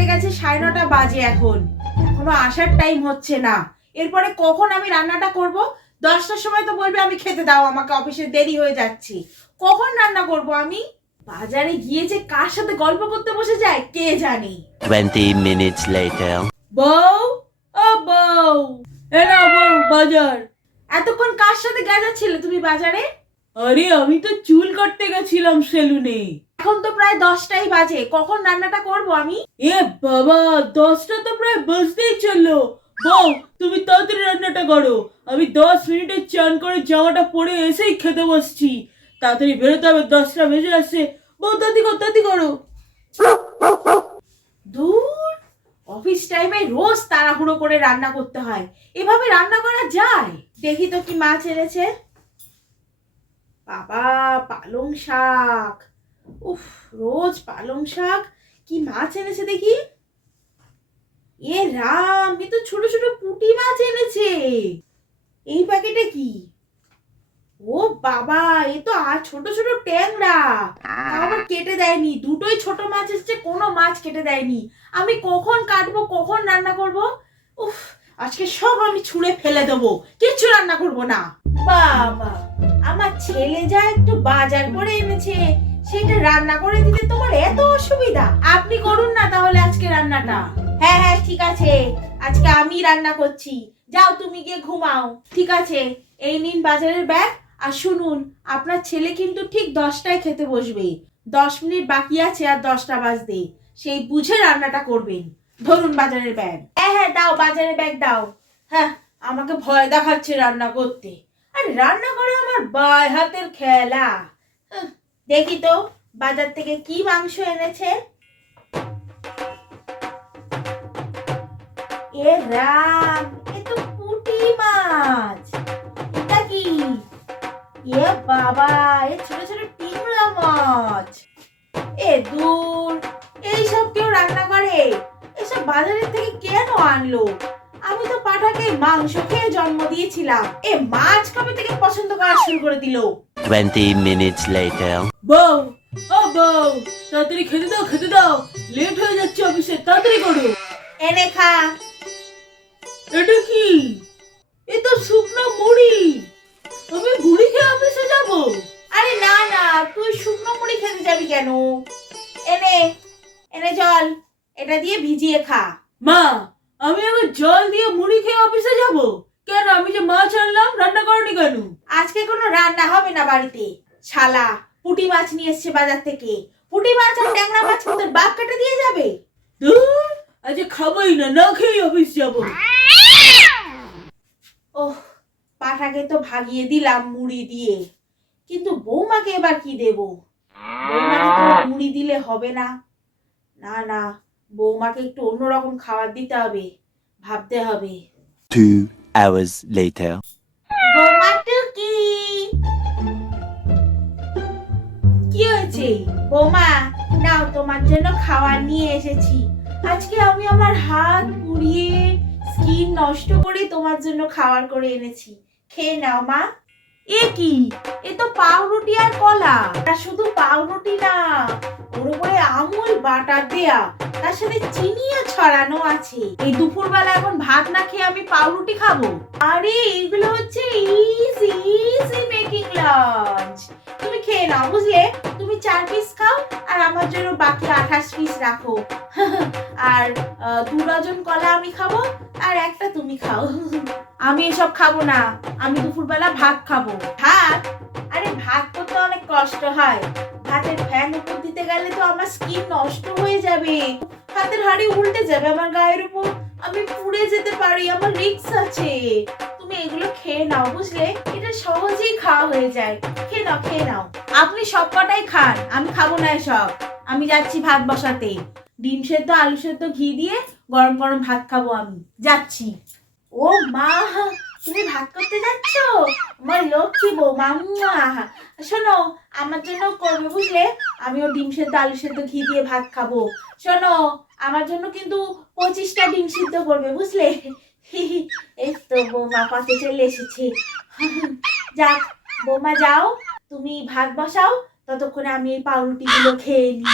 বাজারে গেছে 9:30 বাজে, এখনো আসার টাইম হচ্ছে না। এরপরে কখন আমি রান্নাটা করব? 10টার সময় তো বলবে আমি খেতে দাও আমাকে, অফিসে দেরি হয়ে যাচ্ছে। কখন রান্না করব আমি? বাজারে গিয়ে যে কার সাথে গল্প করতে বসে যায় কে জানে। 20 minutes later. বউ, ও বউ, এরা বউ বাজার। এতক্ষণ কার সাথে গেছিলে তুমি বাজারে? আরে আমি তো চুল কাটতে গেছিলাম সেলুনে। এখন তো প্রায় 10টাই বাজে, কখন রান্নাটা করব আমি? এ বাবা, 10টা তো প্রায় বাজতেই চললো। বউ তুমি তাড়াতাড়ি রান্নাটা করো, আমি 10 মিনিটে চান করে জামাটা পরে এসেই খেতে বসছি। তাড়াতাড়ি বেরোতে হবে, 10টা বেজে আসছে। বউ তাড়াতাড়ি করো। দূর, অফিস টাইমে রোজ তাড়াহুড়ো করে রান্না করতে হয়, এভাবে রান্না করা যায়? দেখি তো কি মাছ এনেছে। বাবা, পালং শাক। উফ, রোজ পালং শাক। কি মাছ এনেছে দেখি। এ রাম, এ তো ছোট ছোট পুঁটি মাছ এনেছে। এই প্যাকেটে কি? ও বাবা, এ তো আর ছোট ছোট ট্যাংরা। আবার কেটে দেয়নি, দুটোই ছোট মাছ এসেছে, কোনো মাছ কেটে দেয়নি। আমি কখন কাটবো, কখন রান্না করব? উফ, আজকে সব আমি ছুঁড়ে ফেলে দেবো, কিচ্ছু রান্না করব না। বাবা, আমার ছেলে যা একটু বাজার করে এনেছে সেটা রান্না করে দিতে তোমার এত অসুবিধা? আপনি করুন না তাহলে আজকে রান্নাটা। হ্যাঁ হ্যাঁ ঠিক আছে, আজকে আমি রান্না করছি। যাও তুমি গিয়ে ঘুমাও। ঠিক আছে, এই নিন বাজারের ব্যাগ। আর শুনুন, আপনার ছেলে কিন্তু ঠিক 10টায় খেতে বসবে। 10 মিনিট বাকি আছে আর 10টা বাজতে, সেই বুঝে রান্নাটা করবেন। ধরুন বাজারের ব্যাগ। হ্যাঁ হ্যাঁ দাও, বাজারের ব্যাগ দাও। হ্যাঁ, আমাকে ভয় দেখাচ্ছে রান্না করতে। আর রান্না করে আমার বাই হাতের খেলা। দেখি তো বাজার থেকে কি মাংস এনেছে। এ রাম, এ তো পুঁটি মাছ। এটা কি? এ বাবা, এ ছোট ছোট টিংরা মাছ। এ দূর, এইসব কেউ রান্না করে? এসব বাজারের থেকে কেন আনলো? আমি তো পাঠাকে মাংস খেয়ে জন্ম দিয়েছিলাম, এ মাছ কবে থেকে পছন্দ করা শুরু করে দিল? 20 minutes later. বউ, ও বউ, তাড়াতাড়ি খেতে দাও, খেতে দাও, লেট হয়ে যাচ্ছে অফিসে, তাড়াতাড়ি করো। এনে খা। এটা কি? এ তো শুকনো মুড়ি। আমি মুড়ি খেয়ে অফিসে যাব? আরে না না, তুই শুকনো মুড়ি খেতে যাবি কেন? এনে, এনে জল, এটা দিয়ে ভিজিয়ে খা। মা, আমি আবার জল দিয়ে মুড়ি খেয়ে অফিসে যাব? কেন, আমি যে মাছ আনলাম, রান্না করনি কেন? আজকে কোনো রান্না হবে না বাড়িতে। শালা পুঁটি মাছ নিয়ে এসছে বাজার থেকে। পুঁটি মাছ আর ট্যাংরা মাছ তোর বাপ কেটে দিয়ে যাবে? ধুর, আজ খাবোই না, না খেয়ে অফিস যাব। ওহ, পাঠাকে তো ভাগিয়ে দিলাম মুড়ি দিয়ে, কিন্তু বৌমাকে এবার কি দেব? বৌমাকে তো মুড়ি দিলে হবে না। না না, বৌমাকে একটু অন্যরকম খাবার দিতে হবে, ভাবতে হবে। 2 hours later. বৌমা টুকি, কি হয়েছে? বৌমা, নাও তোমার জন্য খাবার নিয়ে এসেছি। আজকে আমি আমার হাত পুড়িয়ে স্কিন নষ্ট করে তোমার জন্য খাবার করে এনেছি, খেয়ে নাও মা। এ কি? এ তো পাউরুটি আর কলা। আর শুধু পাউরুটি না, ওর উপরে আমুল বাটার দেয়া, তার সাথে চিনিও ছড়ানো আছে। এই দুপুরবেলা এখন ভাত না খেয়ে আমি পাউরুটি খাবো? আরে এগুলো হচ্ছে ইজি ইজি মেকিং লাঞ্চ। তুমি খেয়ে নাও, বুঝলে? তুমি 4 পিস খাও আর আমার জন্য বাকি 28 পিস রাখো। আর 2 ডজন কলা আমি খাবো আর একটা তুমি খাও। আমি এসব খাবো না, আমি দুপুরবেলা ভাত খাবো। ভাত? আরে ভাত করতে অনেক কষ্ট হয়, ভাতের ফ্যান উপর দিতে গেলে তো আমার স্কিন নষ্ট হয়ে যাবে, ভাতের হাঁড়ি উল্টে যাবে আমার গায়ের উপর, আমি পুড়ে যেতে পারি, আমার রিস্ক আছে। তুমি এগুলো খেয়ে নাও, বুঝলে? এটা সহজেই খাওয়া হয়ে যায়। খেয়ে নাও, খেয়ে নাও। আপনি সব কটাই খান, আমি খাবো না এসব। আমি যাচ্ছি ভাত বসাতে, ডিম সেদ্ধ আলু সেদ্ধ ঘি দিয়ে গরম গরম ভাত খাবো, আমি যাচ্ছি। ও মা, তুমি ভাত করতে যাচ্ছ? আমার লক্ষ্মী বৌমা। শোনো, আমার জন্য করবে, বুঝলে? আমিও ডিম সেদ্ধ আলু সেদ্ধ ঘি দিয়ে ভাত খাবো। শোনো, আমার জন্য কিন্তু 25টা ডিম সিদ্ধ করবে, বুঝলে? এই তো বৌমা পাশে চলে এসেছে। যাক, বৌমা যাও, তুমি ভাত বসাও, ততক্ষণে আমি এই পাউরুটি গুলো খেয়ে নিই।